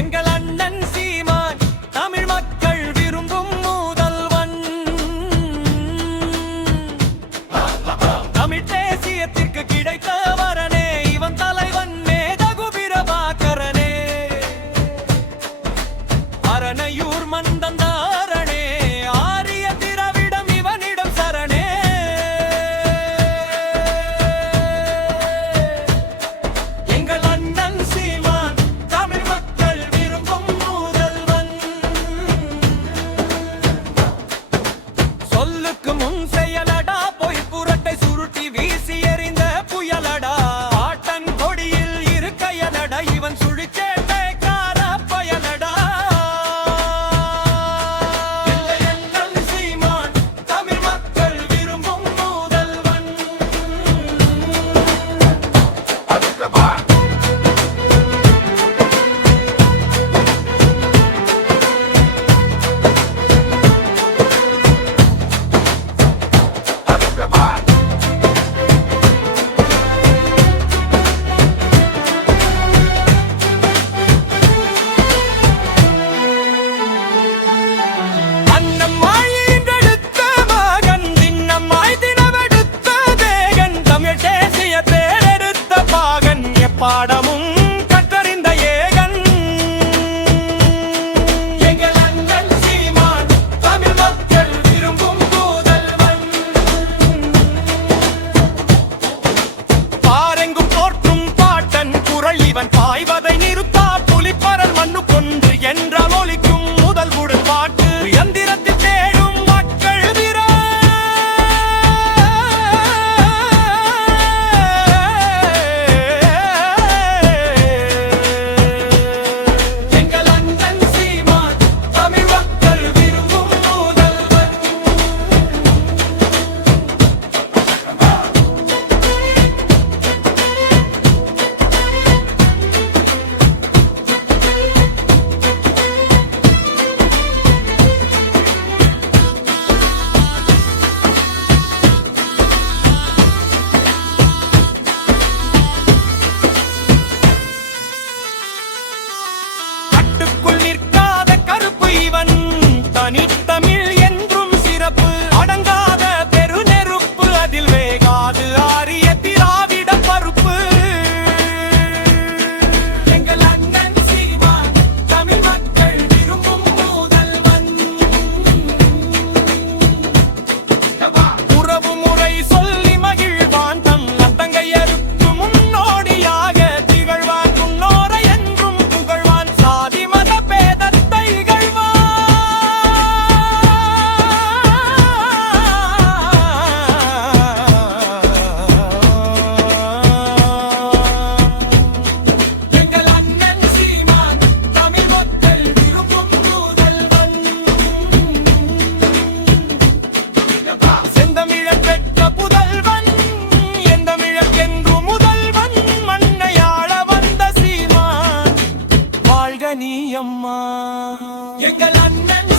எங்கள் அண்ணன் சீமான் தமிழ் மக்கள் விரும்பும் முதல்வன். தமிழ் தேசியத்திற்கு கிடைத்த வரனே இவன் தலைவன் மேதகு பிரபாகரனே. அரணையூர் மந்தந்தாரணே ஆரிய திராவிடம் இவனிடம் சரணே. எங்கள் அண்ணன் சீமான் தமிழ் மக்கள் விரும்பும் முதல்வன். சொல்லுக்கு முன் செயலடா பொய் புரட்டை சுருட்டி வீசி எறிந்த புயலடா. ஆட்டன் கொடியில் இருக்கையலடா இவன் சுழிச்சேட்டைக்கார பயலடா. எங்கள் அண்ணன் சீமான் தமிழ் மக்கள் விரும்பும் முதல்வன். அன்னம்மாய் ஈன்றெடுத்த மகன் தின்னம்மாய் தினவெடுத்த தேகன் தமிழ் தேசிய தேரெடுத்த பாகன் எப்பாடமும் கற்றறிந்த ஏகன். எங்கள் அண்ணன் சீமான் தமிழ் மக்கள் விரும்பும் முதல்வன். பாரெங்கும் போற்றும் பாட்டன் குரல் இவன் பாய்வதை நிறுத்தா புலிப்பரல் மண்ணு கொன்று என்றால் ஒலிக்கும் முதல் உடல் பாட்டு. எந்திரத்தில் தேடும் மக்கள் எங்கள் அண்ணன் சீமான் தமிழ் மக்கள் விரும்பும் முதல்வன். கட்டுக்குள் நிற்காத கருப்பு இவன் தனித்தமிழ் என்றும் சிறப்பு. அடங்காத பெரு நெருப்பு அதில் வேகாது ஆரிய திராவிட பருப்பு. எங்கள் அண்ணன் சீமான் தமிழ் மக்கள் விரும்பும் முதல்வன். உறவு முறை சொல்லி மகிழ்வான் தம் அத்தங்கையருக்கு முன்னோடியாக திகழ்வான். முன்னோரை என்றும் புகழ்வான் சாதி மத பேதத்தை இகழ்வான். எங்கள் அண்ணன் சீமான் தமிழ் மக்கள் விரும்பும் முதல்வன். செந்தமிழன் பெற்ற புதல்வன் எந்தமிழக்கென்று முதல்வன். மண்ணையாள வந்த சீமான் வாழ்க நீ அம்மா. எங்கள் அண்ணன்